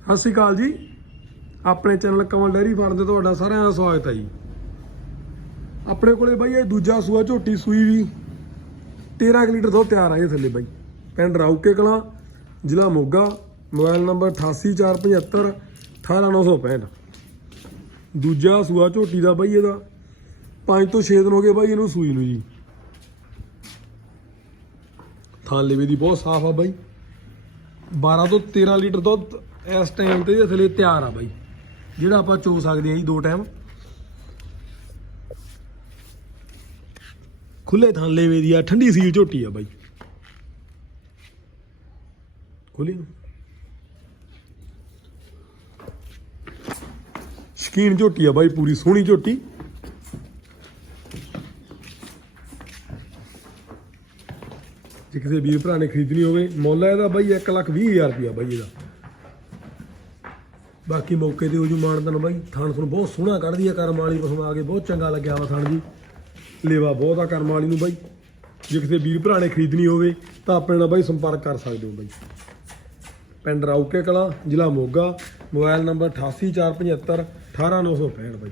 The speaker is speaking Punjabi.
ਸਤਿ ਸ਼੍ਰੀ ਅਕਾਲ ਜੀ। ਆਪਣੇ ਚੈਨਲ ਕਮਲ ਡੈਰੀ ਫਾਰਮ ਤੇ ਤੁਹਾਡਾ ਸਾਰਿਆਂ ਦਾ ਸਵਾਗਤ ਹੈ ਜੀ। ਆਪਣੇ ਕੋਲੇ ਬਾਈ ਇਹ ਦੂਜਾ ਸੂਆ, ਝੋਟੀ ਸੂਈ ਵੀ। 13 ਕੁ ਲੀਟਰ ਦੁੱਧ ਤਿਆਰ ਆ ਇਹ ਥੱਲੇ ਬਾਈ। ਪਿੰਡ ਰਾਊਕੇ ਕਲਾਂ, ਜ਼ਿਲ੍ਹਾ ਮੋਗਾ, ਮੋਬਾਈਲ ਨੰਬਰ 88475 18965 ਦੂਜਾ ਸੂਆ, ਝੋਟੀ ਦਾ ਬਾਈ ਇਹਦਾ। 5 ਤੋਂ 6 ਦਿਨ ਹੋ ਗਏ ਬਾਈ ਇਹਨੂੰ ਸੂਈ ਨੂੰ ਜੀ। ਥਾਂ ਲੇਵੇ ਦੀ ਬਹੁਤ ਸਾਫ਼ ਆ ਬਾਈ। 12 ਤੋਂ 13 ਲੀਟਰ ਦੁੱਧ ਇਸ ਟਾਈਮ ਤੇ ਇਹਦੇ ਥੱਲੇ ਤਿਆਰ ਆ ਬਾਈ। ਜਿਹੜਾ ਆਪਾਂ ਚੋ ਸਕਦੇ ਆ ਜੀ ਦੋ ਟਾਈਮ ਖੁੱਲੇ ਥਾਂ ਲੇਵੇ ਦੀ ਆ, ਠੰਡੀ ਸੀਲ ਝੋਟੀ ਆ ਬਾਈ। ਖੁੱਲੀ ਨੂੰ। ਸ਼ਕੀਨ ਝੋਟੀ ਆ ਬਾਈ, ਪੂਰੀ ਸੋਹਣੀ ਝੋਟੀ। ਜੇ ਕਿਸੇ ਵੀਰ ਭਰਾ ਨੇ ਖਰੀਦਣੀ ਹੋਵੇ, ਮੁੱਲ ਇਹਦਾ ਬਾਈ 1 ਲੱਖ 20 ਹਜ਼ਾਰ ਰੁਪਇਆ ਬਾਈ ਇਹਦਾ। ਬਾਕੀ ਮੌਕੇ ਤੇ ਉਹ ਜੂ ਮਾਨਦਨ ਬਾਈ ਥਾਣ ਤੁਹਾਨੂੰ ਬਹੁਤ ਸੋਹਣਾ ਕੱਢਦੀ ਆ, ਕਰਮ ਵਾਲੀ ਪਸੰਦ ਆ ਕੇ ਬਹੁਤ ਚੰਗਾ ਲੱਗਿਆ ਵਾ ਥਾਣ ਜੀ। ਲੇਵਾ ਬਹੁਤ ਆ ਕਰਮ ਵਾਲੀ ਨੂੰ ਬਾਈ। ਜੇ ਕਿਸੇ ਵੀਰ ਭਰਾ ਨੇ ਖਰੀਦਣੀ ਹੋਵੇ, ਤਾਂ ਆਪਣੇ ਨਾਲ ਬਾਈ ਸੰਪਰਕ ਕਰ ਸਕਦੇ ਹੋ ਬਾਈ। ਪਿੰਡ ਰਾਊਕੇ ਕਲਾ, ਜ਼ਿਲ੍ਹਾ ਮੋਗਾ, ਮੋਬਾਈਲ ਨੰਬਰ 88475 18965 ਬਾਈ।